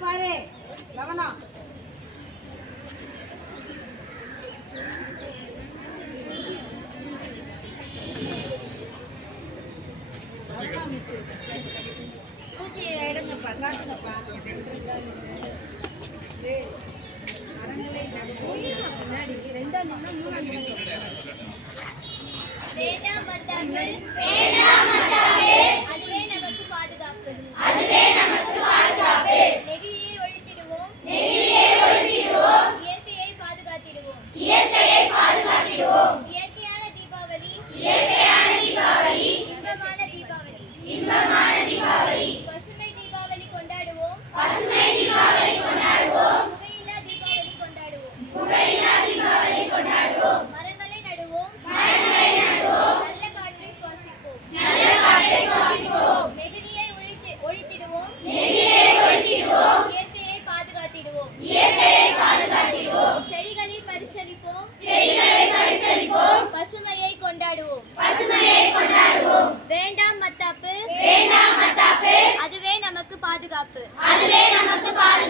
பாரு. கவனம். இடங்கப்பா காட்டுங்கப்பா. மரங்களை பின்னாடி ரெண்டாம் மூணாம் வேதாம் பாதுகாப்பு அதுவே நமக்கு பாதுகாப்பு.